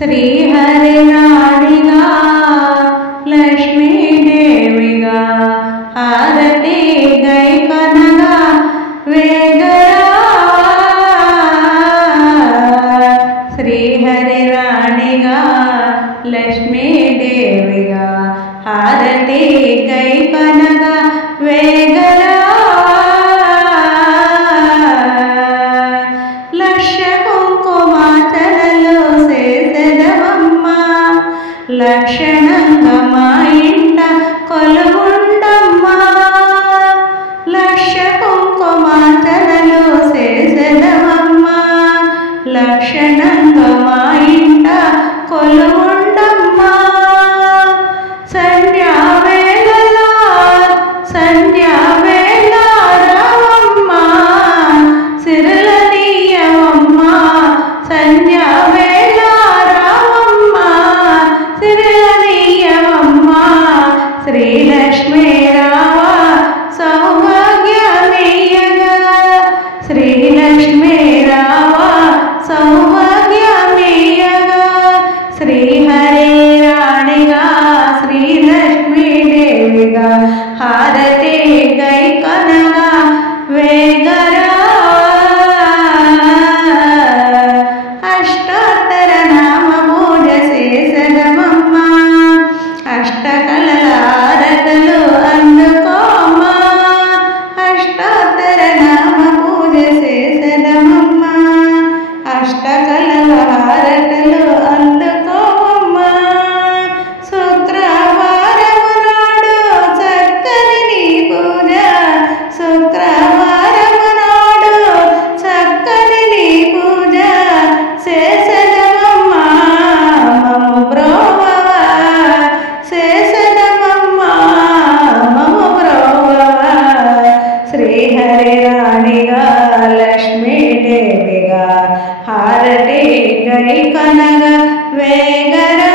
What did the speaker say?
శ్రీహరి రాణిగా లక్ష్మీదేవిగా హారతి గైకొనగా వేగరా శ్రీహరి రాణిగా లక్ష్మీదేవిగా హారతి గైకొనగా వేగరా లక్షణంగా మా ఇంట కొలువుండమ్మా లక్ష కుంకుమార్చనలు చేసెదవమ్మా లక్షణంగా మా ఇంట కొలువుండమ్మా సంధ్యావేళ రావమ్మా సిరులనీయవమ్మా సంధ్యావేళ శ్రీలక్ష్మీ రావా సౌభాగ్యమీయగా శ్రీలక్ష్మీ రావా సౌభాగ్యమీయగా శ్రీహరి రాణిగా శ్రీలక్ష్మీదేవిగా హారతి గైకొనగా వేగరా అష్టోత్తర నామ పూజ చేసెదమమ్మా అష్టకళల హారతులు అందుకోమ్మా అష్టోత్తర నామ పూజ చేసెదమమ్మా అష్టకళల హారతులు అందుకోమ్మా శుక్రవారము నాడు చక్కని నీ పూజ శుక్రవారము నాడు చక్కని నీ పూజ చేసెదమమ్మా మమ్ము బ్రోవా శ్రీహరి రాణిగా లక్ష్మీదేవిగా హారతి గైకొనగా వేగరా